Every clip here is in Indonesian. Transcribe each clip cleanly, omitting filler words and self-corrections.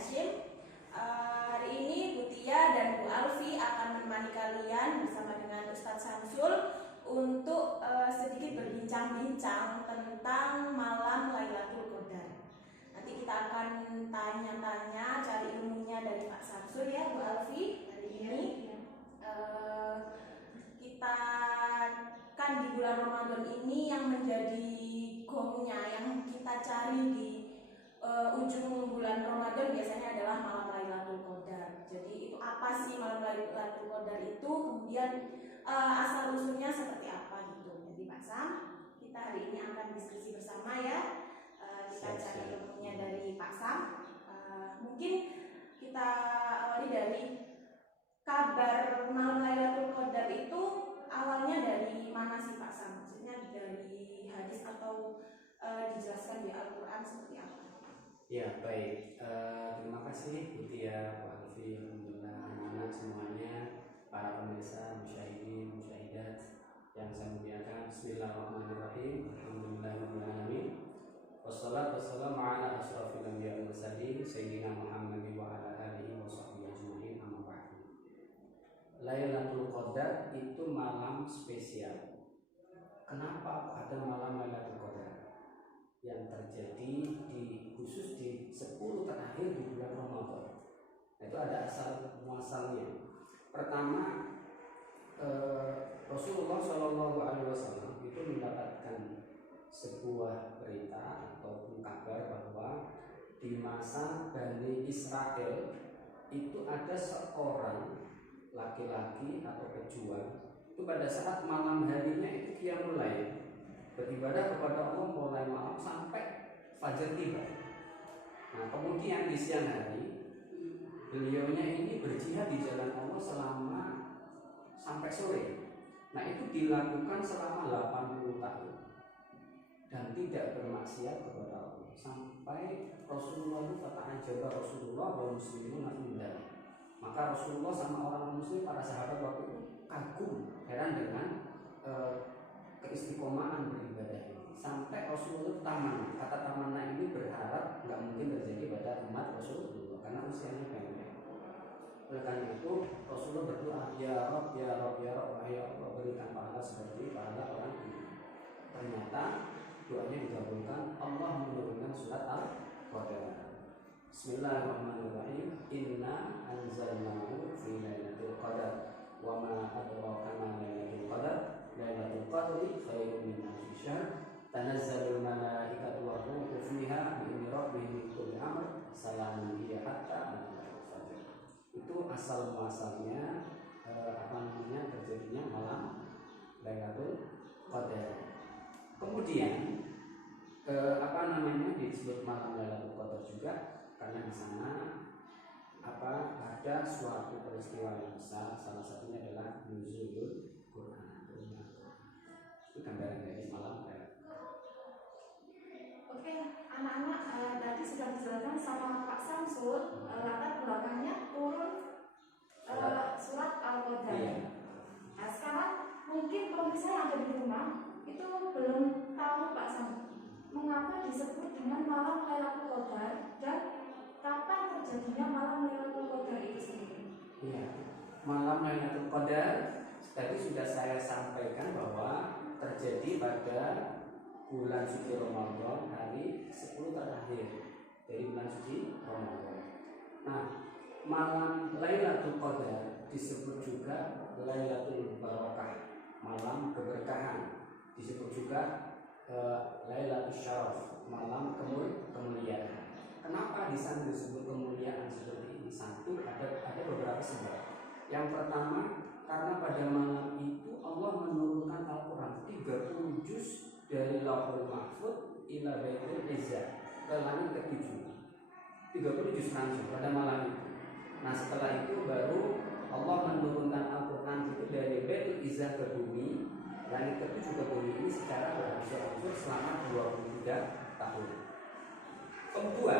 Hashim. Hari ini Bu Tia dan Bu Alfi akan menemani kalian bersama dengan Ustadz Samsul untuk sedikit berbincang-bincang tentang malam Lailatul Qadar. Nanti kita akan tanya-tanya, cari ilmunya dari Pak Samsul ya Bu Alfi. Hari ini kita kan di bulan Ramadan ini yang menjadi gongnya, yang kita cari di ujung bulan Ramadan biasanya adalah malam Lailatul Qadar. Jadi itu apa sih malam Lailatul Qadar itu? Kemudian asal usulnya seperti apa gitu. Jadi Pak Sam, kita hari ini akan diskusi bersama ya. Kita cari ilmunya dari Pak Sam. Mungkin kita awali dari kabar malam Lailatul Qadar itu awalnya dari mana sih Pak Sam? Maksudnya dari hadis atau dijelaskan di Al-Quran seperti apa? Ya baik, terima kasih Bu Tia, Pak Alfi, alhamdulillah anak-anak semuanya, para pemirsa, musyahidin, musyahidat yang saya muliakan. Bismillahirrahmanirrahim. Alhamdulillahirrahmanirrahim. Wassalatu wassalamu ala asyrafil anbiya'i wal mursalin sayyidina Muhammadin wa ala alihi wa sahbihi ajma'in, amma ba'du. Lailatul Qadar itu malam spesial. Kenapa ada malam Lailatul Qadar? Yang terjadi khusus di 10 terakhir di bulan Ramadan. Itu ada asal muasalnya. Pertama, Rasulullah SAW itu mendapatkan sebuah berita ataupun kabar bahwa di masa Bani Israel itu ada seorang laki-laki atau pejuang itu pada saat malam harinya itu qiyamul lail, beribadah kepada Allah mulai malam sampai fajar tiba. Nah kemudian di siang hari beliaunya ini berjihad di jalan Allah selama sampai sore. Nah itu dilakukan selama 80 tahun dan tidak bermaksiat kepada Allah sampai Rasulullah itu fata'ajaba Rasulullah wa muslimun afindar. Maka Rasulullah sama orang muslim, para sahabat waktu itu kagum, heran dengan keistiqomahan beribadah ini. Sampai Rasulullah taman, kata tamanna ini berharap nggak mungkin terjadi pada umat Rasulullah karena usianya pendek. Oleh karena itu Rasulullah berdoa, ya Rabb, ya Rabb, ya Rabb, ya Allah berikan pahala seperti pahala orang ini. Ternyata doanya digabungkan, Allah menurunkan surat Al-Qadar. Bismillahirrahmanirrahim. Inna anzalnahu fi lailatul qadar wa ma adraka ma lailatul qadar. Lailatul qadri khairun min alfi syahr. Tanazzalul malaikatu war ruhu fiha bi idzni rabbihim min kulli amr. Salamun hiya hatta matla'il fajr. Itu asal muasalnya terjadinya malam Lailatul Qadar. Kemudian disebut malam Lailatul Qadar juga karena di sana ada suatu peristiwa yang besar, salah satunya adalah nuzulul Quran. Itu gambaran dari malam Lailatul Qadar. Oke, anak-anak tadi sudah dijelaskan sama Pak Samsul latar belakangnya turun surat Al-Qadar. Iya. Nah sekarang mungkin pemirsa yang ada di rumah itu belum tahu Pak Samsul mengapa disebut dengan malam Lailatul Qadar dan kapan terjadinya malam Lailatul Qadar itu sendiri. Iya, malam Lailatul Qadar tadi sudah saya sampaikan bahwa terjadi pada bulan suci Ramadan, hari 10 terakhir dari bulan suci Ramadan. Nah, malam Lailatul Qadar disebut juga Lailatul Barakah, malam keberkahan. Disebut juga Lailatul Syaraf, malam kemuliaan. Kenapa di sana disebut kemuliaan seperti ini? Satu, ada beberapa sebab. Yang pertama, karena pada malam itu Allah menurunkan Al-Quran 30 juz dari Lauhul Mahfuz ila Baitul Izzah, ke langit ke-7. 30 juz langsung pada malam itu. Nah setelah itu baru Allah menurunkan Al-Quran itu dari Baitul Izzah ke bumi, langit ke-7 ke bumi ini secara berangsur-angsur selama 23 tahun. Kedua,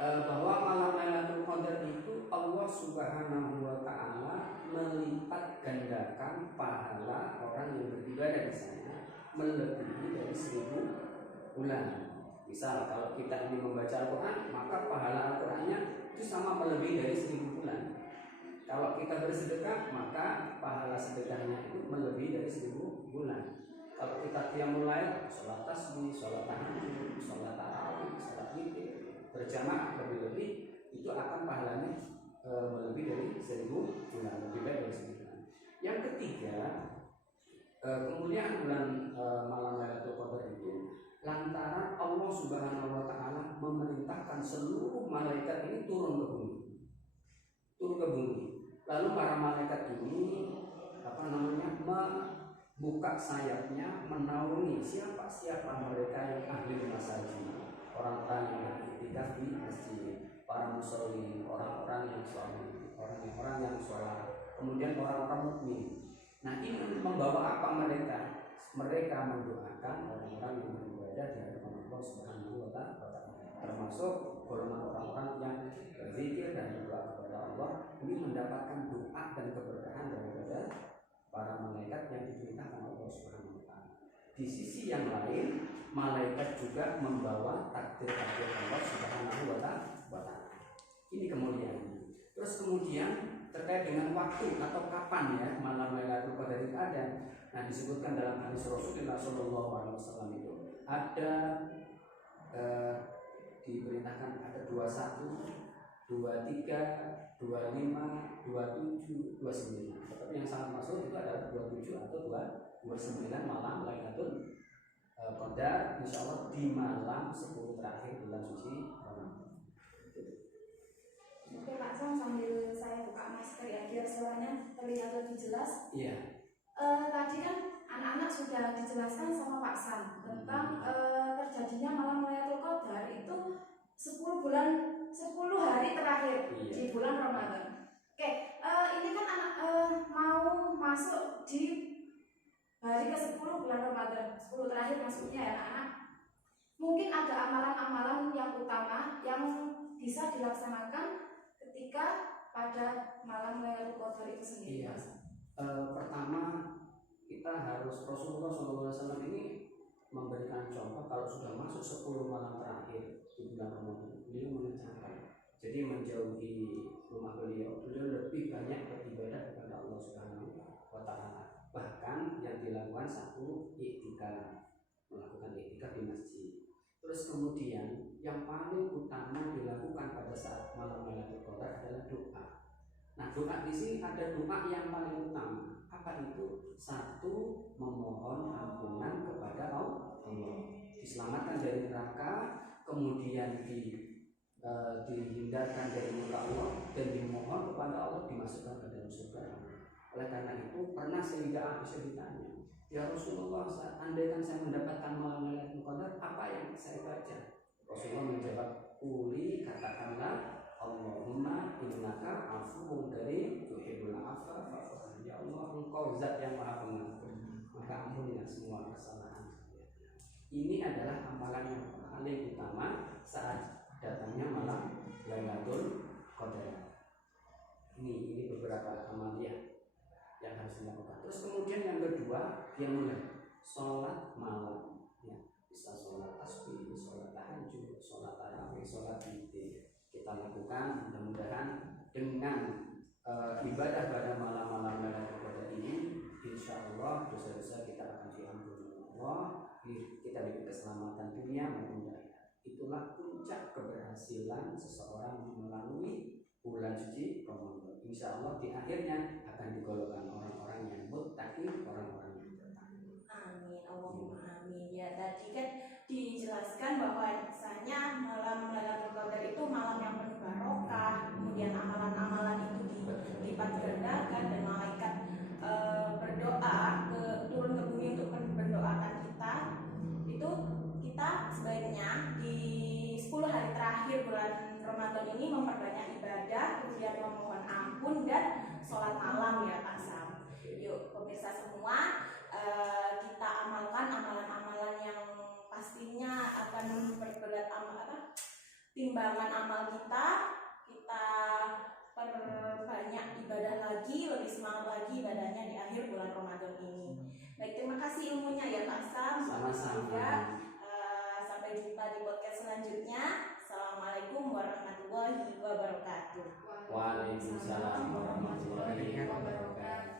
bahwa malam Lailatul Qadar itu Allah Subhanahu wa taala melipat gandakan pahala orang yang beribadah di sana melebihi dari 1000 bulan. Misal kalau kita ini membaca Al-Quran, maka pahala Al-Qurannya itu sama melebihi dari 1000 bulan. Kalau kita bersedekah, maka pahala sedekahnya itu melebihi dari 1000 bulan. Kalau kita qiyamul lail, sholat tasbih, sholat tahajud, sholat tarawih, sholat witir, berjamaah lebih-lebih, itu akan pahalanya melebihi dari 1000 bulan, lebih baik dari 1000 bulan. Yang ketiga, kemuliaan bulan malam Lailatul Qadar itu lantaran Allah Subhanahu wa taala memerintahkan seluruh malaikat ini turun ke bumi. Lalu para malaikat ini membuka sayapnya, menaungi siapa mereka yang ahli masjid, orang-orang yang beriktikaf di masjid, para muslimin, orang-orang yang sholat, kemudian orang-orang mukmin. Nah, ini membawa apa mereka? Mereka mendoakan orang-orang yang beribadah di hadapan Allah Subhanahu wa taala, termasuk golongan orang-orang yang berzikir dan berdoa kepada Allah, ini mendapatkan doa dan keberkahan daripada para malaikat yang diperintahkan Allah Subhanahu wa taala. Di sisi yang lain, malaikat juga membawa takdir-takdir Allah Subhanahu wa taala. Ini kemuliaannya. Terus kemudian terkait dengan waktu atau kapan ya malam Lailatul Qadar itu ada. Nah, disebutkan dalam hadis Rasulullah SAW itu ada diberitakan ada 21, 23, 25, 27, 29. Tetapi yang sangat masuk itu adalah 27 atau 29 malam Lailatul Qadar, insyaallah di malam 10 terakhir bulan suci Ramadan. Oke Pak Sam, sambil saya buka masker ya biar suaranya terlihat lebih jelas. Iya. Tadi kan anak-anak sudah dijelaskan sama Pak Sam tentang terjadinya malam Lailatul Qadar itu 10 hari terakhir di bulan Ramadan. Oke, ini kan anak mau masuk di hari ke-10 bulan Ramadan, 10 terakhir maksudnya ya anak-anak. Mungkin ada amalan-amalan yang utama yang bisa dilaksanakan ketika pada malam Lailatul Qadar itu sendiri. Iya. Pertama kita harus Rasulullah SAW ini memberikan contoh kalau sudah masuk 10 malam terakhir di bulan Ramadan, beliau mengerjakan. Jadi menjauhi rumah beliau lebih banyak beribadah kepada Allah Subhanahu wa taala. Bahkan yang dilakukan satu iktikaf, melakukan iktikaf di masjid. Terus kemudian yang paling utama dilakukan pada saat malam Lailatul Qadar adalah doa. Nah, doa di sini ada doa yang paling utama. Apa itu? Satu, memohon ampunan kepada Allah, diselamatkan dari neraka, kemudian dihindarkan dari murka Allah, dan dimohon kepada Allah dimasukkan ke dalam surga. Oleh karena itu pernah Sayyidah Aisyah ditanya, ya Rasulullah, andaikan saya mendapatkan malam Lailatul Qadar, apa yang saya baca? Rasulullah menjawab, katakanlah Allahumma innaka afuwun karim tuhibbul afwa fa'fu anni. Ya Allah, engkau zat yang maha pengampun, maka ampunilah semua kesalahan. Ini adalah amalan yang paling utama saat datangnya malam Lailatul Qadar. Ini beberapa amalan yang harus dilakukan. Terus kemudian yang kedua, yang mulai sholat malam, ya, bisa sholat tasbih, sholat tahajud, sholat tarawih, sholat witir. Kita lakukan mudah-mudahan dengan ibadah pada malam-malam Lailatul Qadar ini, insya Allah dosa-dosa kita akan diampuni Allah, kita diberi keselamatan dunia maupun akhirat. Itulah puncak keberhasilan seseorang melalui bulan suci Ramadan. Insya Allah di akhirnya akan digolongkan orang-orang yang muttaqin, orang-orang yang bertakwa. Amin, Allahumma amin. Ya tadi kan dijelaskan bahwa misalnya malam Lailatul Qadar itu malam yang penuh barokah, kemudian amalan-amalan itu dilipat gandakan dan malaikat berdoa turun ke bumi untuk mendoakan kita. Itu kita sebaiknya di 10 hari terakhir bulan Ramadan ini memperbanyak ibadah, kemudian memohon ampun dan sholat malam ya Pak Sam. Yuk pemirsa semua, kita amalkan amalan-amalan yang pastinya akan memperberat timbangan amal kita perbanyak ibadah lagi, lebih semangat lagi ibadahnya di akhir bulan Ramadan ini. Baik, terima kasih ilmunya ya Pak Sam. Sama-sama. Sampai jumpa di podcast selanjutnya. Assalamualaikum warahmatullahi wabarakatuh. Waalaikumsalam warahmatullahi wabarakatuh.